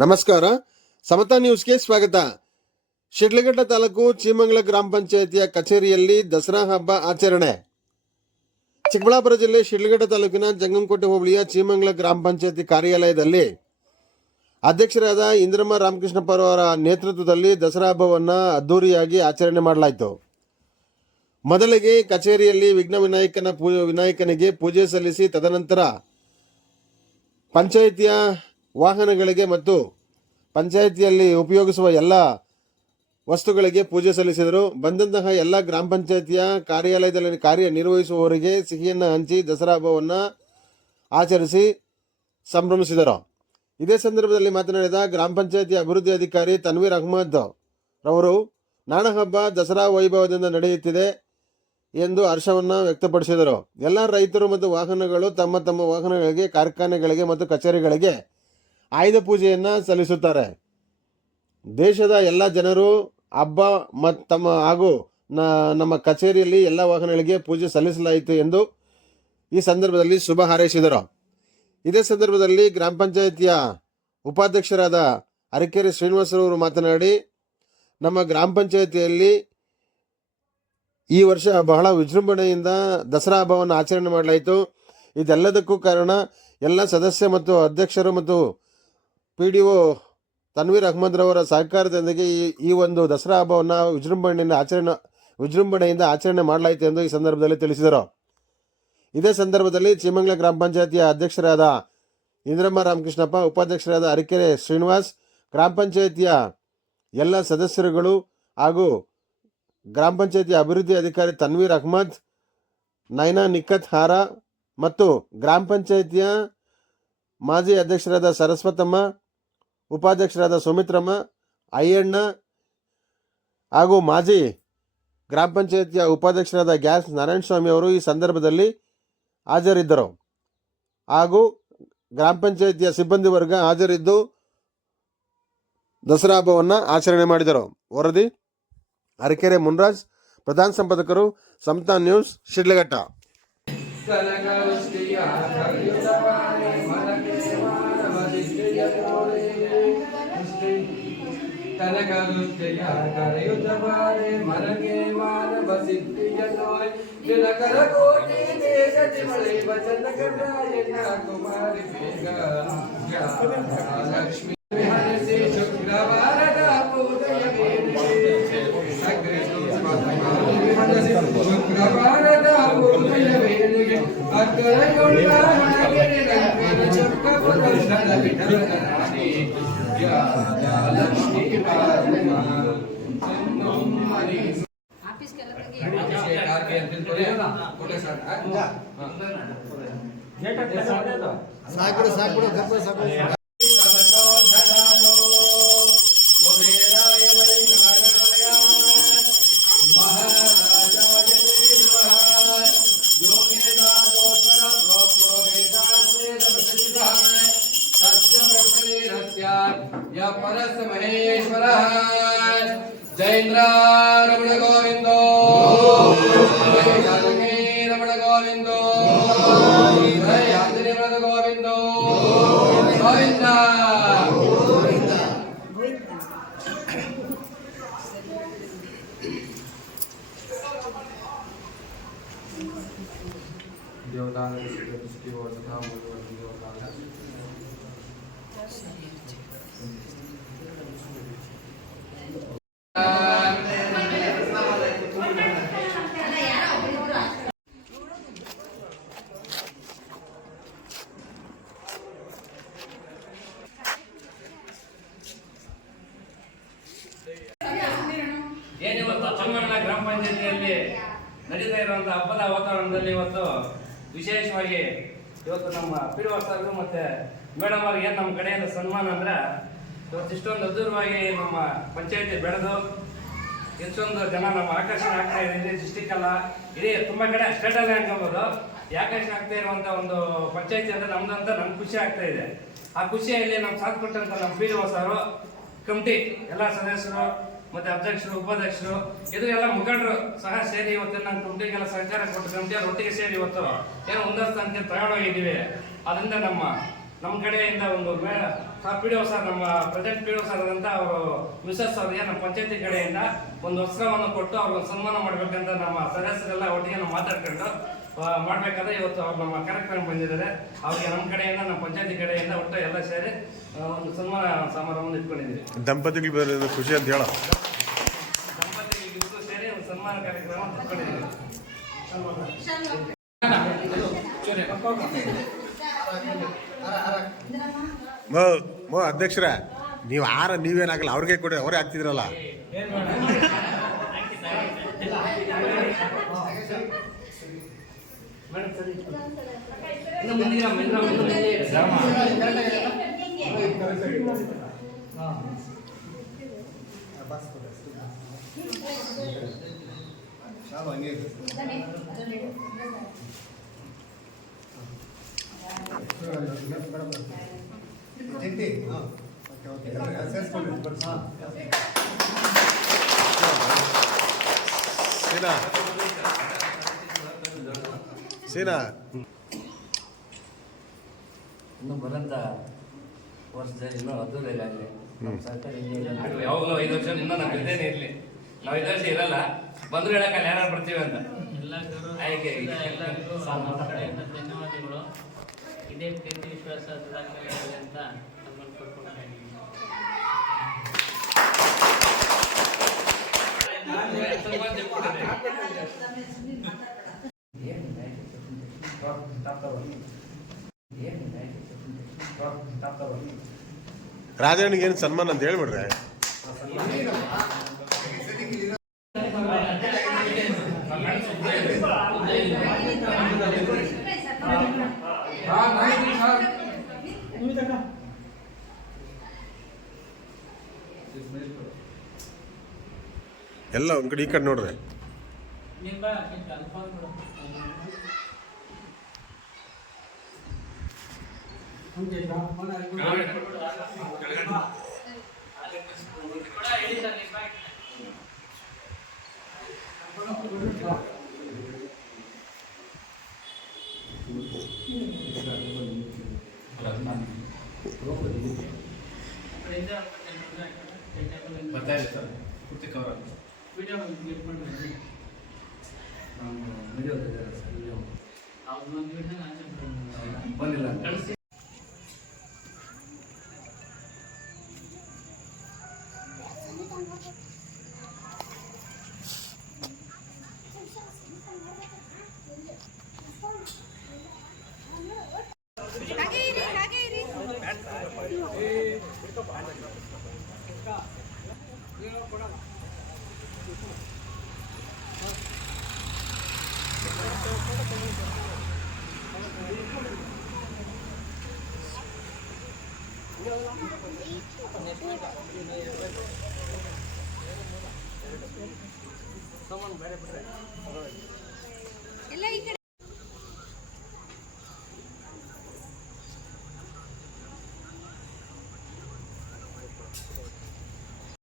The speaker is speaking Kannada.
ನಮಸ್ಕಾರ. ಸಮತಾ ನ್ಯೂಸ್ಗೆ ಸ್ವಾಗತ. ಶಿಡ್ಲಘಟ್ಟ ತಾಲೂಕು ಚೀಮಂಗಲ ಗ್ರಾಮ ಪಂಚಾಯಿತಿಯ ಕಚೇರಿಯಲ್ಲಿ ದಸರಾ ಹಬ್ಬ ಆಚರಣೆ. ಚಿಕ್ಕಬಳ್ಳಾಪುರ ಜಿಲ್ಲೆ ಶಿಡ್ಲಘಟ್ಟ ತಾಲೂಕಿನ ಜಂಗಮಕೋಟೆ ಹೋಬಳಿಯ ಚೀಮಂಗಲ ಗ್ರಾಮ ಪಂಚಾಯಿತಿ ಕಾರ್ಯಾಲಯದಲ್ಲಿ ಅಧ್ಯಕ್ಷರಾದ ಇಂದ್ರಮ್ಮ ರಾಮಕೃಷ್ಣಪ್ಪ ಅವರ ನೇತೃತ್ವದಲ್ಲಿ ದಸರಾ ಹಬ್ಬವನ್ನು ಅದ್ದೂರಿಯಾಗಿ ಆಚರಣೆ ಮಾಡಲಾಯಿತು. ಮೊದಲಿಗೆ ಕಚೇರಿಯಲ್ಲಿ ವಿನಾಯಕನಿಗೆ ಪೂಜೆ ಸಲ್ಲಿಸಿ ತದನಂತರ ಪಂಚಾಯಿತಿಯ ವಾಹನಗಳಿಗೆ ಮತ್ತು ಪಂಚಾಯಿತಿಯಲ್ಲಿ ಉಪಯೋಗಿಸುವ ಎಲ್ಲ ವಸ್ತುಗಳಿಗೆ ಪೂಜೆ ಸಲ್ಲಿಸಿದರು. ಬಂದಂತಹ ಎಲ್ಲ ಗ್ರಾಮ ಪಂಚಾಯಿತಿಯ ಕಾರ್ಯಾಲಯದಲ್ಲಿ ಕಾರ್ಯನಿರ್ವಹಿಸುವವರಿಗೆ ಸಿಹಿಯನ್ನು ಹಂಚಿ ದಸರಾ ಹಬ್ಬವನ್ನು ಆಚರಿಸಿ ಸಂಭ್ರಮಿಸಿದರು. ಇದೇ ಸಂದರ್ಭದಲ್ಲಿ ಮಾತನಾಡಿದ ಗ್ರಾಮ ಪಂಚಾಯಿತಿ ಅಭಿವೃದ್ಧಿ ಅಧಿಕಾರಿ ತನ್ವೀರ್ ಅಹ್ಮದ್ ರವರು ನಾಡಹಬ್ಬ ದಸರಾ ವೈಭವದಿಂದ ನಡೆಯುತ್ತಿದೆ ಎಂದು ಹರ್ಷವನ್ನು ವ್ಯಕ್ತಪಡಿಸಿದರು. ಎಲ್ಲ ರೈತರು ಮತ್ತು ವಾಹನಗಳು ತಮ್ಮ ತಮ್ಮ ವಾಹನಗಳಿಗೆ, ಕಾರ್ಖಾನೆಗಳಿಗೆ ಮತ್ತು ಕಚೇರಿಗಳಿಗೆ ಆಯುಧ ಪೂಜೆಯನ್ನು ಸಲ್ಲಿಸುತ್ತಾರೆ. ದೇಶದ ಎಲ್ಲ ಜನರು ಹಬ್ಬ ಹಾಗೂ ನಮ್ಮ ಕಚೇರಿಯಲ್ಲಿ ಎಲ್ಲ ವಾಹನಗಳಿಗೆ ಪೂಜೆ ಸಲ್ಲಿಸಲಾಯಿತು ಎಂದು ಈ ಸಂದರ್ಭದಲ್ಲಿ ಶುಭ ಹಾರೈಸಿದರು. ಇದೇ ಸಂದರ್ಭದಲ್ಲಿ ಗ್ರಾಮ ಪಂಚಾಯಿತಿಯ ಉಪಾಧ್ಯಕ್ಷರಾದ ಅರಕೆರೆ ಶ್ರೀನಿವಾಸರವರು ಮಾತನಾಡಿ, ನಮ್ಮ ಗ್ರಾಮ ಪಂಚಾಯಿತಿಯಲ್ಲಿ ಈ ವರ್ಷ ಬಹಳ ವಿಜೃಂಭಣೆಯಿಂದ ದಸರಾ ಹಬ್ಬವನ್ನು ಆಚರಣೆ ಮಾಡಲಾಯಿತು. ಇದೆಲ್ಲದಕ್ಕೂ ಕಾರಣ ಎಲ್ಲ ಸದಸ್ಯ ಮತ್ತು ಅಧ್ಯಕ್ಷರು ಮತ್ತು PDO ತನ್ವೀರ್ ಅಹ್ಮದ್ ರವರ ಸಹಕಾರದೊಂದಿಗೆ ಈ ಒಂದು ದಸರಾ ಹಬ್ಬವನ್ನು ವಿಜೃಂಭಣೆಯಿಂದ ಆಚರಣೆ ಮಾಡಲಾಯಿತು ಎಂದು ಈ ಸಂದರ್ಭದಲ್ಲಿ ತಿಳಿಸಿದರು. ಇದೇ ಸಂದರ್ಭದಲ್ಲಿ ಚೀಮಂಗಲ ಗ್ರಾಮ ಪಂಚಾಯಿತಿಯ ಅಧ್ಯಕ್ಷರಾದ ಇಂದ್ರಮ್ಮ ರಾಮಕೃಷ್ಣಪ್ಪ, ಉಪಾಧ್ಯಕ್ಷರಾದ ಅರಕೆರೆ ಶ್ರೀನಿವಾಸ್, ಗ್ರಾಮ ಪಂಚಾಯಿತಿಯ ಎಲ್ಲ ಸದಸ್ಯರುಗಳು ಹಾಗೂ ಗ್ರಾಮ ಪಂಚಾಯಿತಿ ಅಭಿವೃದ್ಧಿ ಅಧಿಕಾರಿ ತನ್ವೀರ್ ಅಹ್ಮದ್, ನೈನಾ ನಿಖತ್ ಹಾರ ಮತ್ತು ಗ್ರಾಮ ಪಂಚಾಯಿತಿಯ ಮಾಜಿ ಅಧ್ಯಕ್ಷರಾದ ಸರಸ್ವತಮ್ಮ, ಉಪಾಧ್ಯಕ್ಷರಾದ ಸುಮಿತ್ರಮ್ಮ, ಅಯ್ಯಣ್ಣ ಹಾಗೂ ಮಾಜಿ ಗ್ರಾಮ ಪಂಚಾಯಿತಿಯ ಉಪಾಧ್ಯಕ್ಷರಾದ ಗ್ಯಾಸ್ ನಾರಾಯಣಸ್ವಾಮಿ ಅವರು ಈ ಸಂದರ್ಭದಲ್ಲಿ ಹಾಜರಿದ್ದರು. ಹಾಗೂ ಗ್ರಾಮ ಪಂಚಾಯಿತಿಯ ಸಿಬ್ಬಂದಿ ವರ್ಗ ಹಾಜರಿದ್ದು ದಸರಾ ಹಬ್ಬವನ್ನು ಆಚರಣೆ ಮಾಡಿದರು. ವರದಿ ಅರಕೆರೆ ಮುನ್ರಾಜ್, ಪ್ರಧಾನ ಸಂಪಾದಕರು, ಸಮತಾ ನ್ಯೂಸ್, ಶಿಡ್ಲಘಟ್ಟ. ತನಕರುಷ್ಟಿಯ ಕರೆಯುತ್ತಬಾರೆ ಮನಗೆ ಮಾನವ ಸಿದ್ಧಿಯ ತೋರೆ ದಿನಕರ ಕೋಟಿ ದೇಶದಿ ಮಳೆ ವಚನ ಕರಾಯಣ ಕುಮಾರಿ ಬೇಗ ಲಕ್ಷ್ಮೀ ಹರಿಸಿ ಶುಕ್ರವಾರದ ಪೂಜೆಯ ಶುಕ್ರವಾರದ ಪೂಜೆಯ ವೇಳೆಗೆ ಅಕ್ಕರಗೊಂಡ ಹಾಗೆರೆ ರಂಗನ ಚೊಕ್ಕ ಪುರುಷದ ವಿಠಲರಾಣಿ ಲಕ್ಷ್ಮೀ परस महेश्वर जयेंद्र रमण गोविंदो जय जानकी रमण गोविंदो जय आंजनेय रमण गोविंदो गोविंद देवदान दृष्टि वर्धता ಏನಿವತ್ತು ಚಂಗಮಂಗಲ ಗ್ರಾಮ ಪಂಚಾಯತಿಯಲ್ಲಿ ನಡೀತಾ ಇರುವಂತಹ ಹಬ್ಬದ ವಾತಾವರಣದಲ್ಲಿ ಇವತ್ತು ವಿಶೇಷವಾಗಿ ಇವತ್ತು ನಮ್ಮ PDO ಸರ್ಗಳು ಮತ್ತೆ ಮೇಡಮ್ ಅವ್ರಿಗೆ ಏನು ನಮ್ಮ ಕಡೆಯಿಂದ ಸನ್ಮಾನ ಅಂದ್ರೆ ಇವತ್ತು ಇಷ್ಟೊಂದು ಅದ್ಭುತವಾಗಿ ನಮ್ಮ ಪಂಚಾಯತಿ ಬೆಳೆದು ಇಷ್ಟೊಂದು ಜನ ನಮ್ಮ ಆಕರ್ಷಣೆ ಆಗ್ತಾ ಇದೆ. ಡಿಸ್ಟಿಕ್ ಅಲ್ಲ, ಇಡೀ ತುಂಬ ಕಡೆ ಸ್ಟೇಟಲ್ಲೇ ಅನ್ಕೋಬೋದು ಆಕರ್ಷಣೆ ಆಗ್ತಾ ಇರುವಂಥ ಒಂದು ಪಂಚಾಯತಿ ಅಂದರೆ ನಮ್ದಂತ ನಮ್ಗೆ ಖುಷಿ ಆಗ್ತಾ ಇದೆ. ಆ ಖುಷಿಯಲ್ಲಿ ನಮ್ಮ ಸಾಥ್ ಕೊಟ್ಟಂತ ನಮ್ಮ PDO ಸರು, ಕಮಿಟಿ ಎಲ್ಲ ಸದಸ್ಯರು ಮತ್ತೆ ಅಧ್ಯಕ್ಷರು, ಉಪಾಧ್ಯಕ್ಷರು, ಇದು ಎಲ್ಲ ಮುಖಂಡರು ಸಹ ಸೇರಿ ಇವತ್ತು ನಮ್ಮ ಕಮಿಟಿಗೆಲ್ಲ ಸಹಕಾರ ಕೊಟ್ಟು ಕಮಿಟಿಯಲ್ಲಿ ಒಟ್ಟಿಗೆ ಸೇರಿ ಇವತ್ತು ಏನೋ ಒಂದಷ್ಟು ಅಂತ ತಗೊಂಡೋಗಿದ್ದೀವಿ. ಅದರಿಂದ ನಮ್ಮ ಕಡೆಯಿಂದ ಒಂದು ಪಿ ಡಿ ಒ ಸರ್, ನಮ್ಮ present P D O sir ಅಂತ ಅವರು ಮಿಸಸ್ ಅವರಿಗೆ ನಮ್ಮ ಪಂಚಾಯತಿ ಕಡೆಯಿಂದ ಒಂದು ವಸ್ತ್ರವನ್ನು ಕೊಟ್ಟು ಅವ್ರಿಗೆ ಸನ್ಮಾನ ಮಾಡ್ಬೇಕಂತ ನಮ್ಮ ಸದಸ್ಯರೆಲ್ಲ ಒಟ್ಟಿಗೆ ನಾವು ಮಾತಾಡ್ಕೊಂಡು ಮಾಡ್ಬೇಕಾದ್ರೆ ಇವತ್ತು ಅವ್ರು ನಮ್ಮ ಕಾರ್ಯಕ್ರಮ ಬಂದಿದ್ದಾರೆ. ಅವ್ರಿಗೆ ನಮ್ಮ ಕಡೆಯಿಂದ, ನಮ್ಮ ಪಂಚಾಯತಿ ಕಡೆಯಿಂದ ಒಟ್ಟು ಎಲ್ಲ ಸೇರಿ ಒಂದು ಸನ್ಮಾನ ಸಮಾರಂಭವನ್ನು ಇಟ್ಕೊಂಡಿದ್ದೀವಿ. ದಂಪತಿಗಳು ಖುಷಿ ಅಂತ ಹೇಳ ದಂಪತಿಗಳಿಗೂ ಸೇರಿ ಒಂದು ಸನ್ಮಾನ ಕಾರ್ಯಕ್ರಮ ಇಟ್ಕೊಂಡಿದ್ದೀವಿ. ಅಧ್ಯಕ್ಷರ, ನೀವು ನೀವೇನಾಗಲ್ಲ, ಅವ್ರಿಗೆ ಕೊಡಿ, ಅವರೇ ಆಗ್ತಿದ್ರಲ್ಲ. ಮೇಡಮ್ ಸರಿ, ಇನ್ನು ಮುಂದೆ ಸೀನಾ ಇನ್ನು ಬರಂತ ವರ್ಷದಲ್ಲಿ ಇನ್ನೂ ಅದ್ದೂರಿಯಲ್ಲಿ ಆಗಲಿ. ಸರ್ಕಾರ ಯಾವಾಗಲೂ 5 ವರ್ಷ ಇನ್ನೂ ನಾವು ಇದ್ದೇನೆ ಇರಲಿ. ನಾವು 5 ವರ್ಷ ಇರಲ್ಲ, ಬಂದ್ರು ಹೇಳಕ್ಕಲ್ಲ ಯಾರು ಬರ್ತೀವಿ ಅಂತ. ಆಯ್ಕೆ ಎಲ್ಲರಿಗೂ ಕಡೆಯಿಂದ ಧನ್ಯವಾದಗಳು. ಇದೇ ಪ್ರೀತಿ ವಿಶ್ವಾಸ ಸದಾಕಾಲ ಅಂತ ನಮ್ಮನ್ನು ಕೊಡ್ಕೊಳ್ತಾ ರಾಜಣ್ಣಿಗೆ ಏನು ಸನ್ಮಾನ ಅಂತ ಹೇಳ್ಬಿಡ್ರೆ. ಎಲ್ಲ ಒಂದ್ ಕಡೆ ಈ ಕಡೆ ನೋಡ್ರೆ. ಬಂದಿಲ್ಲ. ಬೇರೆ ಬಿಟ್ರೆ